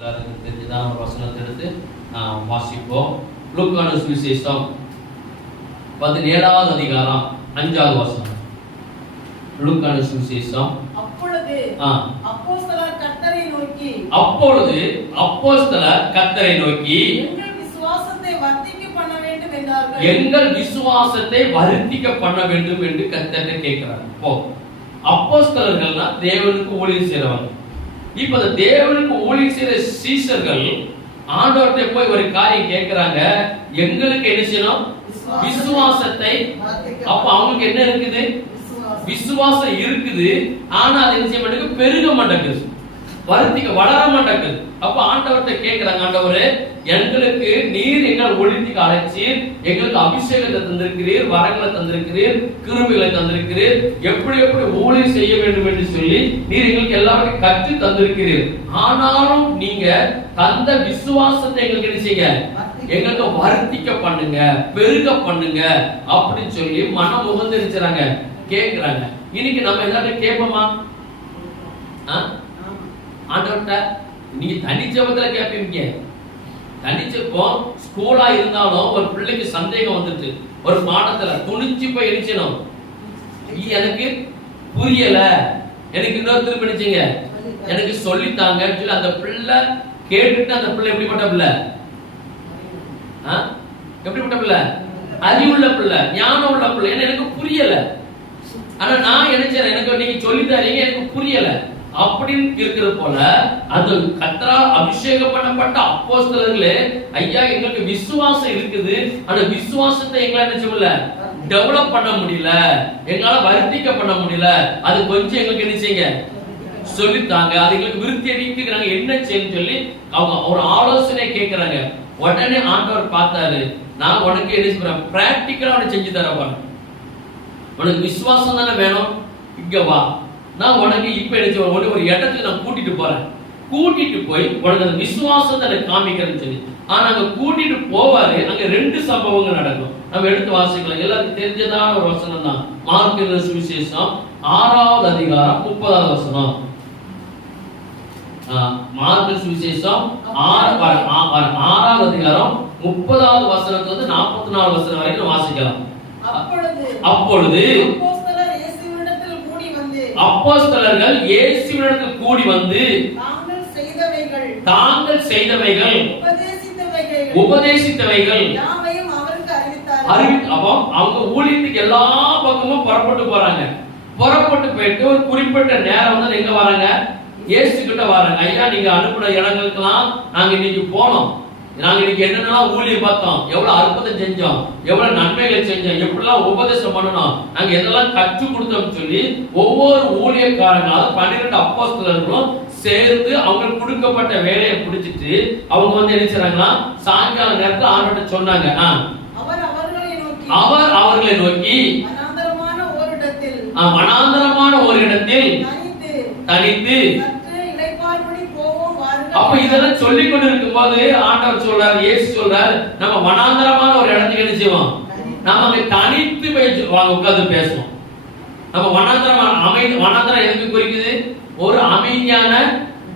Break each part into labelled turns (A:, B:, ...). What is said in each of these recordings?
A: எல்லாருக்கும் தெரிஞ்சுதான் ஒரு வசனத்தை எடுத்து நாம் வாசிப்போம். லூக்கான சுவிசேஷம் பதினேழாவது அதிகாரம் அஞ்சாவது வசனம். லூக்கான சுவிசேஷம்.
B: அப்பொழுது. அப்போஸ்தலர் கர்த்தரை நோக்கி
A: அப்பொழுது அப்போஸ்தலர் கர்த்தரை நோக்கி
B: எங்கள் விசுவாசத்தை வர்த்திக்க பண்ண வேண்டும்
A: என்று கர்த்தரை கேட்கிறார். ஓ அப்போஸ்தலர்கள்னா தேவனுக்கு ஊழியம் செய்றவங்க. இப்ப தேவனுக்கு ஊழியம் செய்யற சீசர்கள் ஆண்டவர்கிட்ட போய் ஒரு காரியம் கேட்கிறாங்க எங்களுக்கு என்ன செய்யணும்? விசுவாசத்தை அப்ப அவங்களுக்கு என்ன இருக்குது?
B: விசுவாசம்.
A: விசுவாசம் இருக்குது. ஆனா அது என்ன செய்ய மாட்டேங்குது? பெருக மாட்டேங்குது. வருத்திக்க வளர மாட்டேங்குது அப்ப ஆண்டவர்கிட்ட கேட்கிறாங்க ஆண்டவரு எங்களுக்கு நீர் எங்கள் ஒளித்துக்கு அழைச்சீர் எங்களுக்கு அபிஷேகத்தை தந்திருக்கிறீர் வரங்களை தந்திருக்கிறீர் கிருமிகளை தந்திருக்கிறீர் எப்படி எப்படி ஊழியம் செய்ய வேண்டும் என்று சொல்லி நீர் எங்களுக்கு எல்லாருக்கும் கற்று தந்திருக்கிறீர். ஆனாலும் நீங்க தந்த விசுவாசத்தை எங்களுக்கு என்ன செய்யுங்க? எங்களுக்கு வருத்திக்க பண்ணுங்க பெருக பண்ணுங்க அப்படின்னு சொல்லி மனம் உகந்திருச்சுறாங்க கேக்குறாங்க. இன்னைக்கு நம்ம எல்லாரும் கேட்போமா?
B: ஆஹ்
A: ஆண்டவர்கிட்ட நீங்க தனிச்சபத்துல கேட்பீங்க. தனிச்சப்பம் ஸ்கூலா இருந்தாலும் ஒரு பிள்ளைக்கு சந்தேகம் வந்துட்டு ஒரு பாடத்துல துணிச்சு போய் எரிச்சணும் எனக்கு புரியல. எனக்கு இன்னொரு திருப்பி நினைச்சீங்க எனக்கு சொல்லித்தாங்க. சொல்லி அந்த பிள்ளை கேட்டுட்டு அந்த பிள்ளை எப்படிப்பட்ட பிள்ளை? எப்படிப்பட்ட பிள்ளை? அறிவுள்ள பிள்ளை ஞானம் உள்ள பிள்ளை. ஏன்னா எனக்கு புரியல. ஆனா நான் நினைச்சேன் எனக்கு நீங்க சொல்லி தரீங்க எனக்கு புரியல. அப்படின்னு இருக்கிறது போல அது கத்ரா அபிஷேகம் பண்ணப்பட்ட அப்போஸ்தலர்களே ஐயா எங்களுக்கு விசுவாசம் இருக்குது. அந்த விசுவாசத்தை எங்களை என்ன செய்யல டெவலப் பண்ண முடியல. எங்களால வர்த்திக்க பண்ண முடியல. அது கொஞ்சம் எங்களுக்கு என்ன செய்யுங்க? சொல்லித்தாங்க. அது எங்களுக்கு விருத்தி அடிக்கிறாங்க என்ன செய்யணும்னு சொல்லி அவங்க ஒரு ஆலோசனை கேட்கறாங்க உடனே ஆண்டவர் பார்த்தாரு. நான் உனக்கு என்ன சொல்றேன் பிராக்டிக்கலா உனக்கு செஞ்சு தரப்பான் உனக்கு விசுவாசம் தானே வேணும்? இங்க வா. நான் உனக்கு இப்ப உன்னை ஒரு இடத்துக்கு நான் கூட்டிட்டு போறேன். கூட்டிட்டு போய் உனக்கு அந்த விசுவாசத்தை எனக்கு காமிக்கிறேன்னு சொல்லி. ஆனா அங்க கூட்டிட்டு போவாரு அங்க ரெண்டு சம்பவங்கள் நடக்கும். நம்ம எடுத்து வாசிக்கலாம். எல்லாருக்கும் தெரிஞ்சதான ஒரு வசனம் தான். மார்க் சுவிசேஷம் ஆறாவது அதிகாரம் முப்பதாவது வசனம். ஆ, மார்க் சுவிசேஷம் ஆறாவது அதிகாரம் முப்பதாவது வசனத்துல இருந்து நாற்பத்தி நாலு வசனம் வரைக்கும் வாசிக்கலாம்.
B: அப்பொழுது
A: அப்பொழுது
B: அப்போஸ்தலர் இயேசுவினிடத்தில் கூடி வந்து
A: அப்போஸ்தலர்கள் இயேசுவினிடத்தில் கூடி வந்து
B: தாங்கள் செய்தவைகள் உபதேசித்தவைகள்
A: அப்போ அவங்க ஊழியத்துக்கு எல்லா பக்கமும் புறப்பட்டு போறாங்க. புறப்பட்டு போயிட்டு ஒரு குறிப்பிட்ட நேரம் வந்து எங்க வராங்க? இயேசு கிட்ட வராங்க. ஐயா நீங்க அனுப்பின இடங்களுக்கெல்லாம் நாங்க இன்னைக்கு போனோம். நாங்க இன்னைக்கு என்னென்னலாம் ஊழியம் பார்த்தோம். எவ்வளவு அற்புதம் செஞ்சோம். எவ்வளவு நன்மைகளை செஞ்சோம். எப்படிலாம் உபதேசம் பண்ணணும். நாங்க எதெல்லாம் கற்றுக் கொடுத்தோம் சொல்லி ஒவ்வொரு ஊழியக்காரங்களும் பன்னிரெண்டு அப்போஸ்தலர்களும் சேர்ந்து அவங்களுக்கு கொடுக்கப்பட்ட வேலையை பிடிச்சிட்டு அவங்க வந்து என்ன செய்றாங்களா சாயங்கால நேரத்துல ஆண்டவர்கிட்ட சொன்னாங்க.
B: அவர் அவர்களை நோக்கி.
A: வனாந்தரமான ஒரு இடத்தில்
B: தனித்து
A: தனித்து
B: சற்று இளைப்பாறும்படி போவோம் வாருங்கள்
A: அப்ப இதெல்லாம் சொல்லி கொண்டு இருக்கும்போது ஆண்டவர் சொல்றார் இயேசு சொல்றார் நம்ம வனாந்தரமான ஒரு இடத்துக்கு என்ன செய்வோம்? நம்ம அங்க தனித்து போய் வாங்க உட்கார்ந்து பேசுவோம். நம்ம வனாந்தரம் அமைதி வனாந்தரம் எதுக்கு குறிக்குது? ஒரு அமைதியான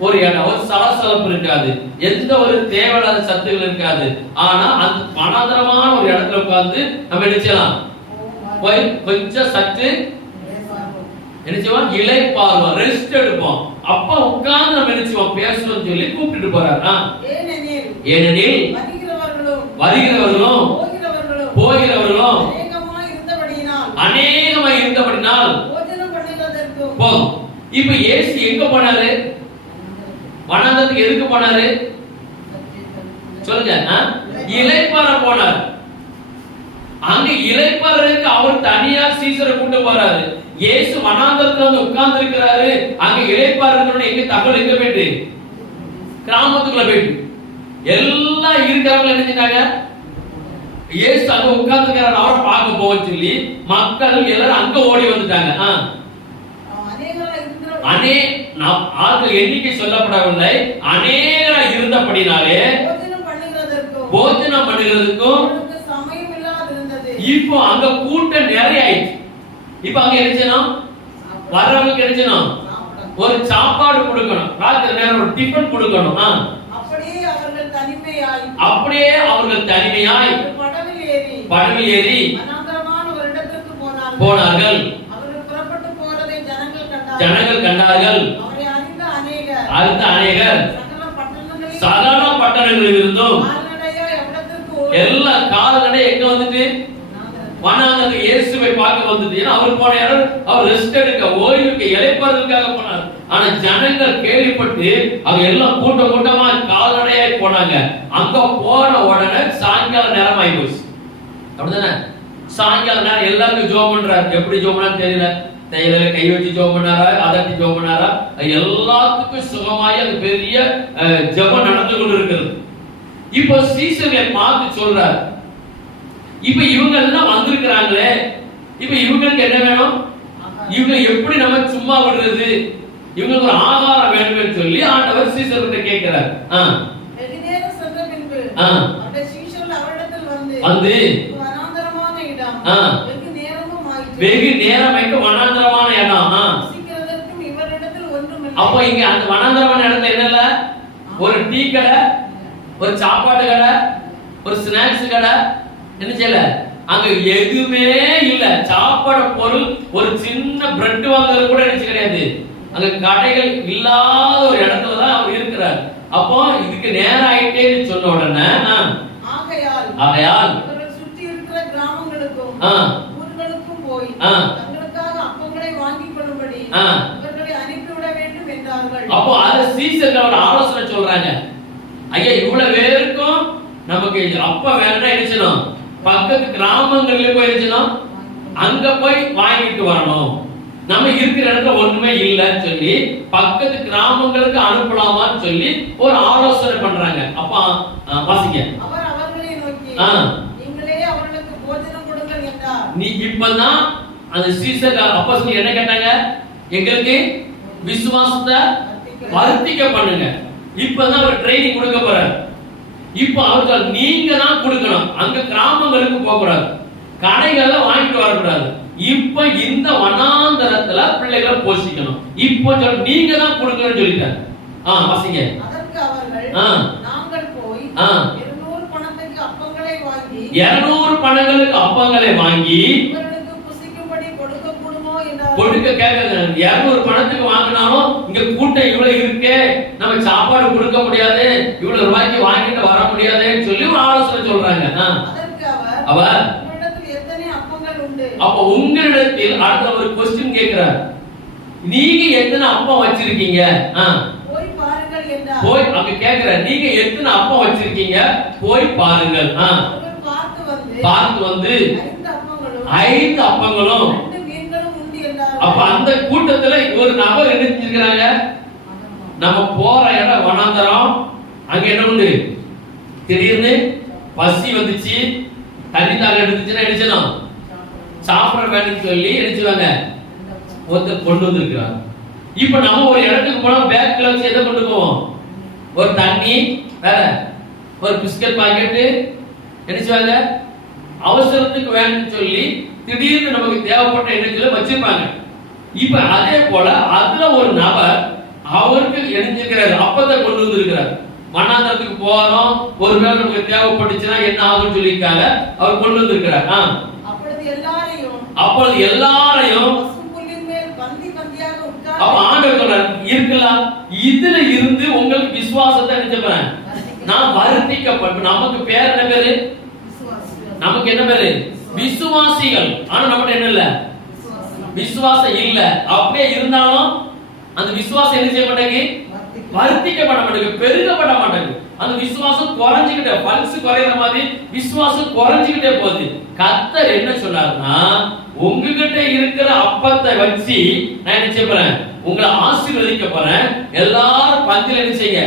A: ஒரு இடம் ஒரு சலசலப்பு இருக்காது. எந்த ஒரு தேவையில்லாத சத்துகள் இருக்காது. ஆனா அந்த வனாந்தரமான ஒரு இடத்துல உட்கார்ந்து நம்ம என்ன செய்யலாம்? கொஞ்சம் சற்று என்ன செய்வோம் இலை பார்வோம் ரெஸ்ட் எடுப்போம் அப்ப உட்கார்ந்து நம்ம என்ன செய்வோம்? பேசணும்னு சொல்லி கூப்பிட்டுட்டு போறாரு.
B: ஏனெனில் வருகிறவர்களும் போகிறவர்களும் அநேகமாய்
A: இருந்தபடினால் போதும் இப்ப இயேசு எங்க போனாரு? வனாந்தரத்துக்கு எதுக்கு போனாரு? சொல்லுங்க. ஆ? இளைப்பாற போனார். அங்க இளைப்பாறதுக்கு அவர் தனியார் சீசரை கூட்டு போறாரு. இயேசு வனாந்தரத்துல வந்து உட்கார்ந்து இருக்கிறாரு அங்க இளைப்பாறதுன்னு எங்க தகவல் எங்க போயிட்டு? கிராமத்துக்குள்ள போயிட்டு. எல்லாம் இருக்கிறவங்க என்ன செஞ்சாங்க? இயேசு அங்க உட்கார்ந்துக்கிறாரு அவரை பார்க்க போக சொல்லி மக்கள் எல்லாரும் அங்க ஓடி வந்துட்டாங்க. அனே ஆட்கள் எண்ணிக்கை சொல்லப்படவில்லை. அநேகரா இருந்தபடினாலே
B: போஜனம்
A: பண்ணுகிறதுக்கும் இப்போ அங்க கூட்டம் நிறைய ஆயிடுச்சு. இப்போ அங்க என்ன செய்யணும்? வர்றவங்களுக்கு
B: சாப்பிட
A: ஒரு சாப்பாடு கொடுக்கணும். ராத்திரி நேரம் ஒரு டிஃபன் கொடுக்கணும். அப்படியே அவர்கள் தனிமையாய்.
B: படவில் ஏறி. போனார்கள். ஜனங்கள் கண்டார்கள்.
A: அடுத்த அநேகர்.
B: சகல பட்டணங்களில்
A: இருந்தும் எல்லா காலநடை எங்க வந்துட்டு வனாந்தரத்துக்கு இயேசுவை பார்க்க வந்தது. ஏன்னா அவர் போன இடம் அவர் ரெஸ்ட் எடுக்க ஓய்வுக்கு இழைப்பதற்காக போனார். ஆனா ஜனங்கள் கேள்விப்பட்டு அவங்க எல்லாம் கூட்டம் கூட்டமா கால்நடையாய் போனாங்க. அங்க போன உடனே சாயங்கால நேரம் ஆகி போச்சு அப்படிதானே? சாயங்கால நேரம் எல்லாருக்கும் ஜோம் பண்றாரு. எப்படி ஜோம் பண்ணாரு தெரியல. தையில கை வச்சு ஜோம் பண்ணாரா? அதட்டி ஜோம் பண்ணாரா? எல்லாத்துக்கும் சுகமாய் அது பெரிய அஹ், ஜெபம் நடந்து கொண்டு இருக்கிறது இப்போ சீசனை பார்த்து சொல்றாரு. இப்ப இவங்க எல்லாம் வந்திருக்கிறாங்களே இப்ப இவங்களுக்கு என்ன வேணும்? இவங்க எப்படி நம்ம சும்மா விடுறது? இவங்களுக்கு ஒரு ஆகாரம் வேணும்னு சொல்லி ஆண்டவர் சீசர்கிட்ட கேட்கிறார்.
B: வந்து. வெகு
A: நேரமைக்கு வனாந்தரமான இடம். அப்போ இங்க அந்த வனாந்தரமான இடத்துல என்னல ஒரு டீ கடை ஒரு சாப்பாட்டு கடை ஒரு ஸ்நாக்ஸ் கடை என்ன செய்யல? அங்க எதுவுமே இல்ல. சாப்பாடு பொருள் ஒரு சின்ன பிரெட் வாங்குறது கூட நினைச்சு கிடையாது. அங்க கடைகள் இல்லாத ஒரு இடத்துல தான் அவர் இருக்கிறார். அப்போ இதுக்கு நேரம் ஆயிட்டேன்னு சொன்ன உடனே
B: ஆகையால்
A: ஆகையால்
B: சுற்றி இருக்கிற கிராமங்களுக்கும். ஊர்களுக்கும் போய். தங்களுக்காக அப்பங்களை வாங்கிக் கொள்ளும்படி. இவர்களை அனுப்பிவிட வேண்டும் என்றார்கள்.
A: அப்போ அது சீசர்கள் ஒரு ஆலோசனை சொல்றாங்க. ஐயா இவ்வளவு பேருக்கும் நமக்கு அப்ப வேணும்னா என்ன செய்யணும்? பக்கத்து கிராமங்கள்ல போய் என்ன செய்யணும் அங்க போய் வாங்கிட்டு வரணும். நம்ம இருக்கிற இடத்துல ஒண்ணுமே இல்லைன்னு சொல்லி பக்கத்து கிராமங்களுக்கு அனுப்பலாமான்னு சொல்லி ஒரு ஆலோசனை பண்றாங்க. அப்பா வாசிங்க. நீ இப்பதான் அந்த சீசர் அப்பா சொல்லி என்ன கேட்டாங்க? எங்களுக்கு விசுவாசத்தை வர்த்திக்க பண்ணுங்க. இப்பதான் ஒரு ட்ரைனிங் கொடுக்க போறாரு. இப்ப அவர்கள் நீங்க தான் கொடுக்கணும். அங்க கிராமங்களுக்கு போக கூடாது கடைகள்ல வாங்கிட்டு வரக்கூடாது. இப்ப இந்த வனாந்தரத்துல பிள்ளைகளை போஷிக்கணும். இப்போ சொல் நீங்க தான் கொடுக்கணும்னு சொல்லிட்டாரு. ஆ வாசிங்க.
B: இருநூறு
A: பணங்களுக்கு அப்பங்களை வாங்கி
B: கொடுக்க
A: கேட்க இருநூறு பணத்துக்கு வாங்கினாலும் இங்க கூட்டம் இவ்வளவு இருக்கே. நம்ம சாப்பாடு கொடுக்க முடியாது. இவ்வளவு ரூபாய்க்கு வாங்கிட்டு வர முடியாதுன்னு சொல்லி ஒரு ஆலோசனை சொல்றாங்க.
B: உண்டு?
A: அப்ப உங்களிடத்தில் அடுத்த ஒரு கொஸ்டின் கேட்கிறார். நீங்க எத்தனை அப்பம் வச்சிருக்கீங்க.
B: போய்
A: அங்க கேக்குற நீங்க எத்தனை அப்பம் வச்சிருக்கீங்க? போய் பாருங்கள்.
B: பார்த்து வந்து ஐந்து அப்பங்களும்
A: ஐந்து அப்பங்களும்
B: ரெண்டு மீன்களும் உண்டு என்றார்
A: அப்ப அந்த கூட்டத்துல ஒரு நபர் என்ன செஞ்சிருக்கிறாங்க? நம்ம போற இடம் வனாந்தரம். அங்க என்ன உண்டு? திடீர்னு பசி வந்துச்சு. தண்ணி தாக எடுத்துச்சுன்னா என்ன சாப்பிட வேணும்னு சொல்லி எடுத்துவாங்க ஒருத்தர் கொண்டு வந்திருக்கிறாங்க. இப்ப நம்ம ஒரு இடத்துக்கு போனா பேக்ல வச்சு எதை கொண்டு போவோம்? ஒரு தண்ணி வேற ஒரு பிஸ்கட் பாக்கெட்டு நினைச்சுவாங்க அவசரத்துக்கு வேணும்னு சொல்லி திடீர்னு நமக்கு தேவைப்பட்ட எண்ணத்துல வச்சிருப்பாங்க. இப்ப அதே போல அதுல ஒரு நபர் அவருக்கு இணைஞ்சிருக்கிறார் அப்பத்தை கொண்டு வந்திருக்கிறார். மண்ணாந்தரத்துக்கு போறோம் ஒருவேளை நமக்கு தேவைப்பட்டுச்சுன்னா என்ன ஆகும்னு சொல்லியிருக்காங்க. அவர் கொண்டு வந்திருக்கிறார்.
B: அப்பொழுது எல்லாரையும்
A: அப்ப ஆண்டவர் சொல்றார் இருக்கலாம். இதுல இருந்து உங்களுக்கு விசுவாசத்தை நினைச்சப்பறேன் நான் வருத்திக்கப்பட்டு நமக்கு பேர் என்ன பேரு? நமக்கு என்ன பேரு? விசுவாசிகள். ஆனா நம்மகிட்ட என்ன இல்ல? விசுவாசம் இல்ல. அப்படியே இருந்தாலும் அந்த விசுவாசம் என்ன செய்ய மாட்டேங்க வர்த்திக்கப்பட மாட்டேங்குது. பெருகப்பட மாட்டேங்குது அந்த விசுவாசம் குறைஞ்சுக்கிட்டே பல்ஸ் குறையிற மாதிரி விசுவாசம் குறைஞ்சுக்கிட்டே போகுது. கர்த்தர் என்ன சொன்னாருன்னா உங்ககிட்ட இருக்கிற அப்பத்தை வச்சு நான் என்ன செய்ய போறேன்? உங்களை ஆசீர்வதிக்க போறேன். எல்லாரும் பந்தில என்ன செய்யுங்க?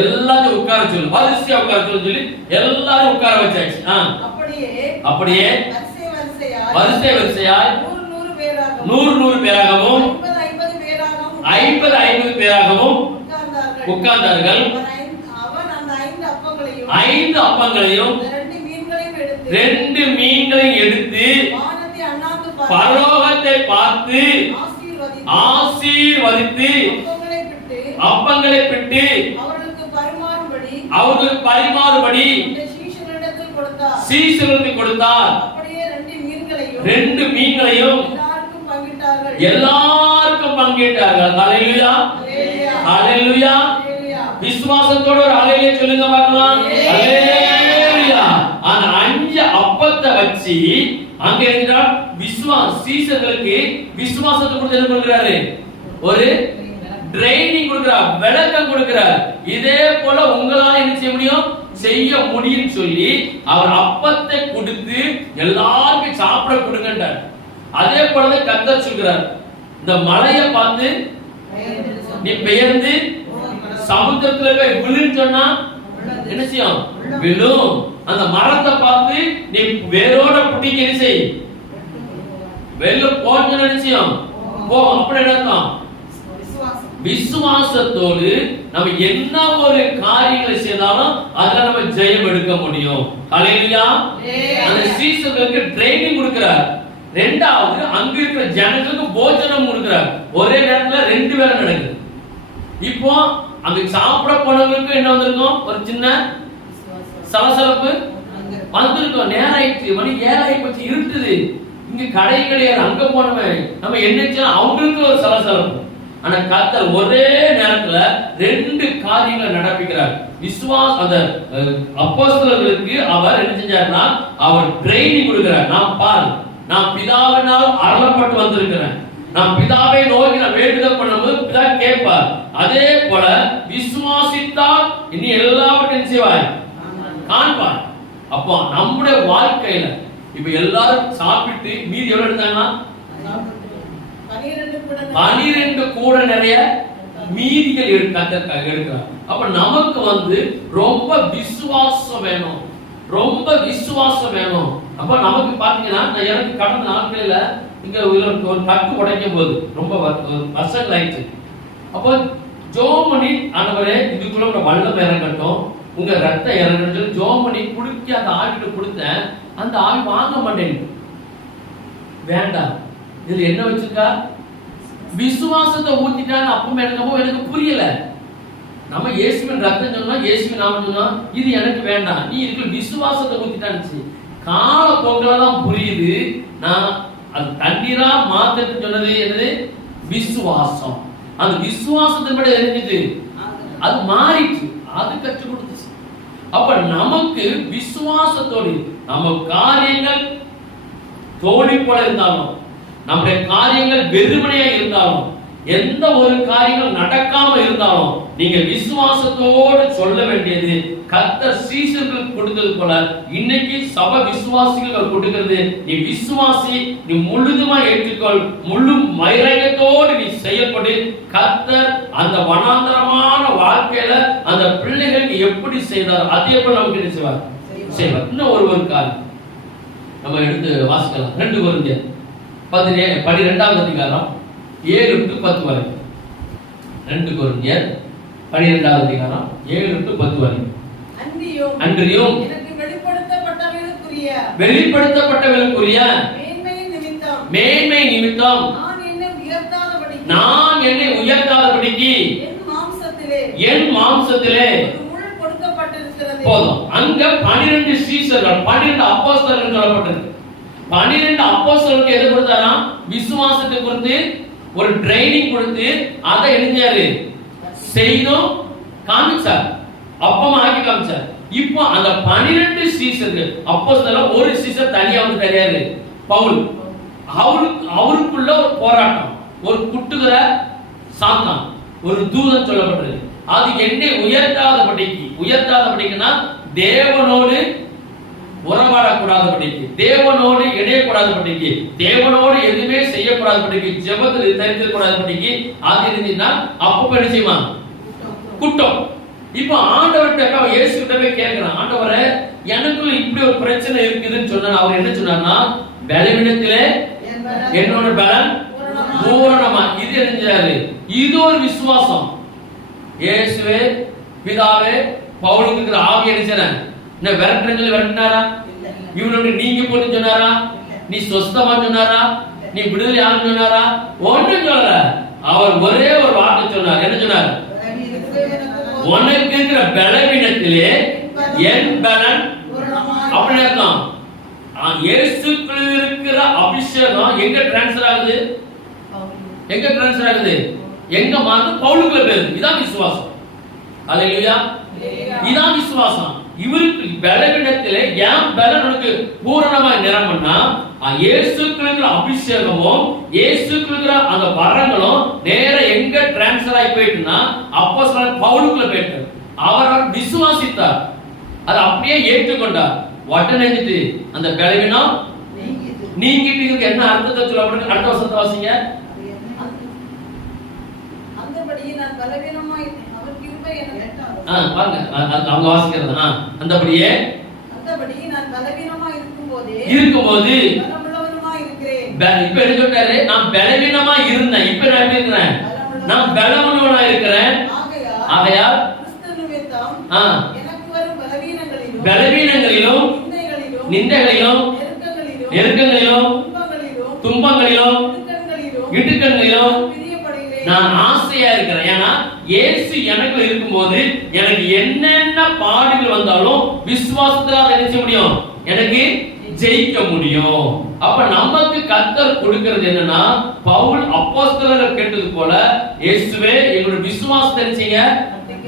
A: எல்லாத்தையும் உட்கார சொல்லு. வரிசையா உட்கார சொல்லு சொல்லி எல்லாரும் உட்கார வச்சாச்சு.
B: அப்படியே
A: அப்படியே
B: வரிசை வரிசையாய்
A: வரிசை வரிசையாய்
B: நூறு நூறு பேராகவும் ஐம்பது ஐம்பது பேராகவும் உட்கார்ந்தார்கள். ஐந்து- அப்பங்களையும் ரெண்டு மீன்களையும் எடுத்து
A: பரலோகத்தை பார்த்து
B: ஆசீர்வதித்து அப்பங்களை
A: பிட்டு
B: அவர்களுக்கு
A: பரிமாறுபடி
B: சீஷனிடத்தில் கொடுத்தார். ரெண்டு மீன்களையும் எல்லாருக்கும்
A: பங்கேற்றார்கள். ஹalleluya.
B: அல்லேலூயா.
A: விசுவாசத்தோட ஒரு ஹalleluya சொல்லுங்க பார்க்கலாம். அந்த அஞ்சு அப்பத்தை வச்சு அங்க இருக்கிறார் விசுவாச சீசர்களுக்கு விசுவாசத்தை கொடுத்து என்ன கொடுக்கிறாரு? ஒரு ட்ரைனிங் கொடுக்கிறார் விளக்கம் கொடுக்கிறார். இதே போல உங்களால என்ன செய்ய முடியும்? செய்ய முடியும் சொல்லி அவர் அப்பத்தை கொடுத்து எல்லாருக்கும் சாப்பிட கொடுங்கன்றார். அதே போலதான் கத்தர் சொல்கிறார் இந்த மலையை பார்த்து நீ பெயர்ந்து சமுத்திரத்துல போய் விழுன்னு சொன்னா என்ன செய்யும்? விழும். அந்த மரத்தை பார்த்து நீ வேரோட புட்டிங்க என்ன செய்? வெளில போன்னு செய்யும்? போ அப்படி நடக்கும். விசுவாசத்தோடு நம்ம என்ன ஒரு காரியங்களை செய்தாலும் அதுல நம்ம ஜெயம் எடுக்க முடியும். ஹalleluya அந்த சீசர்களுக்கு ட்ரைனிங் கொடுக்கிறார். ரெண்டாவது அங்க இருக்கிற ஜனங்களுக்கு போஜனம் கொடுக்கிறார் ஒரே நேரத்துல ரெண்டு வேலை நடக்குது. இப்போ அங்க சாப்பிட போனவங்களுக்கு என்ன வந்திருக்கும்? ஒரு சின்ன சலசலப்பு வந்திருக்கோம். நேரம் ஆயிடுச்சு. மணி ஏழாயி போச்சு. இருட்டுது. இங்க கடை கிடையாது. அங்க போனவன் நம்ம என்ன அவங்களுக்கு ஒரு சலசலப்பு. ஆனா கர்த்தர் ஒரே நேரத்துல ரெண்டு காரியங்களை நடப்பிக்கிறார். விஸ்வாஸ் அந்த அப்போஸ்தலர்களுக்கு அவர் என்ன செஞ்சாருன்னா அவர் ட்ரைனிங் கொடுக்கிறார். நான் பார் நான் பிதாவினால் அருளப்பட்டு வந்திருக்கிறேன். நான் பிதாவை நோக்கி நான் வேண்டுதல் பண்ணும்போது பிதா கேட்பார். அதே போல விசுவாசித்தால் இனி எல்லாவற்றையும் செய்வாய் காண்பார். அப்போ நம்முடைய வாழ்க்கையில இப்ப எல்லாரும் சாப்பிட்டு மீதி எவ்வளவு எடுத்தாங்கன்னா?
B: பனிரெண்டு
A: கூட நிறைய. மீதிகள் எடுக்க எடுக்கிறார். அப்ப நமக்கு வந்து ரொம்ப விசுவாசம் வேணும். ரொம்ப விசுவாசம் வேணும். அப்ப நமக்கு பாத்தீங்கன்னா நான் எனக்கு கடந்த நாட்களில இங்க ஒரு கக்கு கட்டு உடைக்கும் போது ரொம்ப வ- வருஷங்கள் ஆயிடுச்சு அப்போ ஜோமணி ஆண்டவரே இதுக்குள்ள உங்க வல்லம் இறங்கட்டும் உங்க ரத்தம் இறங்கட்டும் ஜோமணி குடிக்க அந்த ஆவிட்டு கொடுத்தேன் அந்த ஆவி வாங்க மாட்டேன். வேண்டாம். இதுல என்ன வச்சிருக்கா? விசுவாசத்தை ஊத்திட்டான்னு அப்பவும் எனக்கு அப்போ எனக்கு புரியல. நம்ம இயேசுவின் ரத்தம் சொன்னா இயேசுவின் நாமம் சொன்னா இது எனக்கு வேண்டாம். நீ இதுக்குள்ள விசுவாசத்தை ஊத்திட்டான்னு கால போக்குல தான் புரியுது. நான் அது தண்ணீரா மாத்தன்னு சொன்னது என்னது? விசுவாசம். அந்த விசுவாசத்தின்படி தெரிஞ்சுது அது மாறிச்சு அது கற்றுக் கொடுத்துச்சு. அப்ப நமக்கு விசுவாசத்தோடு நம்ம காரியங்கள் தோழி போல இருந்தாலும் நம்முடைய காரியங்கள் வெறுமனையா இருந்தாலும் எந்த ஒரு காரியம் நடக்காம இருந்தாலும் நீங்க விசுவாசத்தோடு சொல்ல வேண்டியது கத்த சீசர்கள் கொடுத்தது போல இன்னைக்கு சப விசுவாசிகள் கொடுக்கிறது. நீ விசுவாசி நீ முழுதுமா ஏற்றுக்கொள் முழு மயிரகத்தோடு நீ செயல்படு. கர்த்தர் அந்த வனாந்தரமான வாழ்க்கையில அந்த பிள்ளைகளுக்கு எப்படி செய்தார்? அதே போல நமக்கு என்ன செய்வார்? செய்வார். இன்னும் ஒரு ஒரு காரியம். நம்ம எடுத்து வாசிக்கலாம். ரெண்டு குருந்தியர் பதினே பனிரெண்டாவது அதிகாரம். ஏழு டு பத்து வரைக்கும் ரெண்டு குருந்தியர் பனிரெண்டாவது அதிகாரம். ஏழு டு பத்து வரைக்கும்
B: அன்றியும் வெளிப்படுத்தப்பட்டவர்களுக்குரிய
A: மேன்மை நிமித்தம்
B: நான் என்னை
A: உயர்த்தாதபடிக்கு
B: என் மாம்சத்திலே
A: போதும். அங்க பனிரெண்டு சீசர்கள் பன்னிரெண்டு அப்போஸ்தலர்கள் சொல்லப்பட்டிருக்கு. பன்னிரெண்டு அப்போஸ்தலருக்கு எது கொடுத்தாராம்? விசுவாசத்தை கொடுத்து ஒரு ட்ரைனிங் கொடுத்து அதை எழுந்தாரு செய்தும் காமிச்சார். அப்பமா ஆக்கி காமிச்சார். இப்போ அந்த பனிரெண்டு சீசர்கள் அப்போ ஒரு சீசர் தனியா வந்து தெரியாது பவுல் அவருக்கு அவருக்குள்ள ஒரு போராட்டம். ஒரு குட்டுகிற சாத்தான். ஒரு தூதம் சொல்லப்பட்டது. அது என்னை உயர்காத படிக்குன்னா தேவனோடு உறவாடக்கூடாதபடிக்கு தேவனோடு இணையக்கூடாதபடிக்கு தேவனோடு எதுவுமே செய்யக்கூடாதபடிக்கு ஜெபத்தில் கூடாத கூடாதபடிக்கு அது இருந்துச்சுன்னா அப்ப என்ன செய்வான் குட்டம். இப்போ ஆண்டவர்கிட்ட அவன் இயேசு கிட்டவே போய் கேட்கிறான். ஆண்டவரை எனக்குள்ள இப்படி ஒரு பிரச்சனை இருக்குதுன்னு சொன்னா அவர் என்ன சொன்னார்னா பலவீனத்திலே என்னோட பலன் பூரணமா. இது தெரிஞ்சாரு இது ஒரு விசுவாசம். இயேசுவே பிதாவே பவுலுக்கு ஆவி அடிச்சன என்ன விரட்டுறேன்னு சொல்லி விரட்டினாரா இவனோட நீங்க போட்டு சொன்னாரா? நீ சொஸ்தமா சொன்னாரா? நீ விடுதலை ஆகும் சொன்னாரா? ஒண்ணும் சொல்லல. அவர் ஒரே ஒரு வார்த்தை சொன்னார். என்ன சொன்னார்? உனக்கு இருக்கிற பலவீனத்திலே என் பலன் அப்படின்னு அர்த்தம். ஆ, இயேசுக்குள்ள இருக்கிற அபிஷேகம் எங்க டிரான்ஸ்ஃபர் ஆகுது? எங்க டிரான்ஸ்ஃபர் ஆகுது? எங்க மாறுது பவுலுக்குள்ள போயிருது இதான் விசுவாசம். அல்லேலூயா இதான் விசுவாசம். இவருக்கு பலவீனத்திலே என் பலன் உனக்கு பூரணமாய் நிரம்புனா இயேசுக்குள்ள இருக்கிற அபிஷேகமும் இயேசுக்குள்ள இருக்கிற அந்த வரங்களும் நேர எங்க டிரான்ஸ்ஃபர் ஆகி போயிட்டுனா அப்போ பவுலுக்குள்ள போயிட்டு அவர் விசுவாசித்தார். அதை அப்படியே ஏற்றுக்கொண்டார். உடனே அந்த பலவீனம் நீங்கிட்டு. இதுக்கு என்ன அர்த்தத்தை சொல்ல அப்படின்னு அடுத்த வருஷத்தை வாசிங்க.
B: அந்தபடியே நான் பலவீனமாய் அவர் கிருபை எனக்கு
A: பாருங்க. அவங்க வாசிக்கிறது. அந்தபடியே
B: இருக்கும்போதே
A: இப்ப என்ன சொல்றாரு? நான் பலவீனமா இருந்தேன். இப்ப நான் எப்படி இருக்கிறேன் நான் பலவீனமா இருக்கிறேன்.
B: ஆகையால் பலவீனங்களிலும் நிந்தைகளிலும் நெருக்கங்களிலும் துன்பங்களிலும் இடுக்கண்களிலும் நான்
A: ஆசையா இருக்கிறேன். ஏன்னா இயேசு எனக்கு இருக்கும்போது எனக்கு என்னென்ன பாடுகள் வந்தாலும் விசுவாசத்துல என்ன செய்ய முடியும்? எனக்கு ஜெயிக்க முடியும். அப்ப நமக்கு கத்தர் கொடுக்கிறது என்னன்னா பவுல் அப்போஸ்தலர்கள் கேட்டது போல இயேசுவே எங்களுடைய விசுவாசத்தை என்ன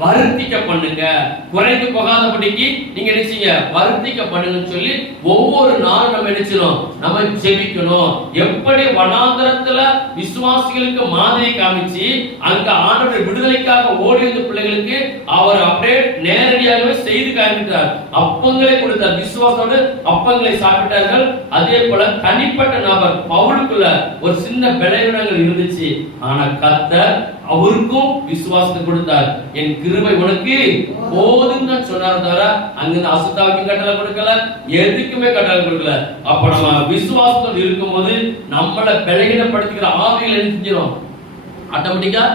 A: வருத்திக்க பண்ணுங்க குறைந்து போகாதபடிக்கு நீங்க என்ன வருத்திக்க பண்ணுங்கன்னு சொல்லி ஒவ்வொரு நாளும் நம்ம நினைச்சிடும் நம்ம ஜெபிக்கணும். எப்படி வனாந்தரத்துல விசுவாசிகளுக்கு மாதிரி காமிச்சு அங்க ஆண்டோட விடுதலைக்காக ஓடி வந்த பிள்ளைகளுக்கு அவர் அப்படியே நேரடியாகவே செய்து காமித்தார் அப்பங்களை கொடுத்தார் விசுவாசோடு அப்பங்களை சாப்பிட்டார்கள். அதே போல தனிப்பட்ட நபர் பவுலுக்குள்ள ஒரு சின்ன பலவீனங்கள் இருந்துச்சு. ஆனா கத்தர் அவருக்கும் விசுவாசத்தை கொடுத்தார் என் கிருபை உனக்கு போதும் சொன்னார் தவிர அங்கிருந்து அசுத்தாவுக்கும் கட்டளை கொடுக்கல எதுக்குமே கட்டளை கொடுக்கல. அப்ப நம்ம விசுவாசத்தோடு இருக்கும்போது நம்மளை பலகீனப்படுத்துகிற ஆவிகள் என்ன செஞ்சிடும் ஆட்டோமேட்டிக்கா.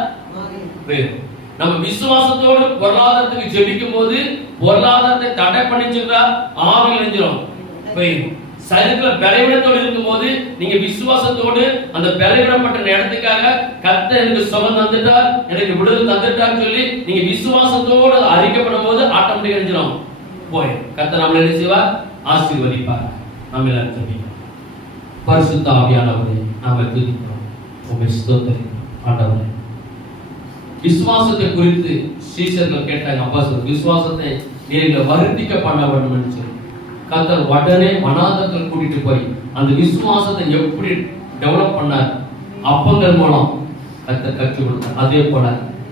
A: நம்ம விசுவாசத்தோடு பொருளாதாரத்துக்கு ஜெபிக்கும் போது பொருளாதாரத்தை தடை பண்ணிச்சுக்கிறா ஆவிகள் நெஞ்சிடும் போயிடும் சரீரத்துல பலவீனத்தோடு இருக்கும்போது நீங்க விசுவாசத்தோடு அந்த பலவீனப்பட்ட இடத்துக்காக கத்த எனக்கு சுகம் தந்துட்டார் எனக்கு விடுதலை தந்துட்டார் சொல்லி நீங்க விசுவாசத்தோடு அறிக்கப்படும் போது ஆட்டோமேட்டிக் நெஞ்சிடும் போய் கத்த நம்மள என்ன செய்வா ஆசீர்வதிப்பார். நம்ம எல்லாரும் பரிசுத்த ஆவியானவரே நாம துதிக்கிறோம். உங்களை ஸ்தோத்திரிக்கிறோம். ஆண்டவரே விசுவாசத்தை குறித்து சீசர்கள் கேட்டாங்க அப்பா சொல் விசுவாசத்தை நீங்கள் வருத்திக்க பண்ண வேண்டும் என்று சொல்லி. கத்தர் உடனே வனாந்தரத்தில் கூட்டிட்டு போய் அந்த விசுவாசத்தை எப்படி டெவலப் பண்ணார்? அப்பங்கள் மூலம் கத்தர் கற்றுக் கொடுத்தார். அதே போல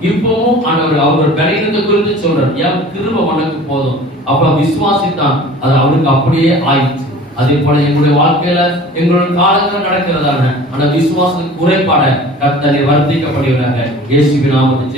A: இப்பவும் ஆண்டவர் அவர் பலகீனத்தை குறித்து சொல்றார். என் திரும்ப உனக்கு போதும்? அப்ப விசுவாசித்தான். அது அவருக்கு அப்படியே ஆயிடுச்சு. அதே போல எங்களுடைய வாழ்க்கையில எங்களுடைய காலங்கள் நடக்கிறதான ஆனா விசுவாசத்துக்கு குறைபாட கர்த்தரை வர்த்திக்கப்படுகிறாங்க இயேசுவின் நாமத்தை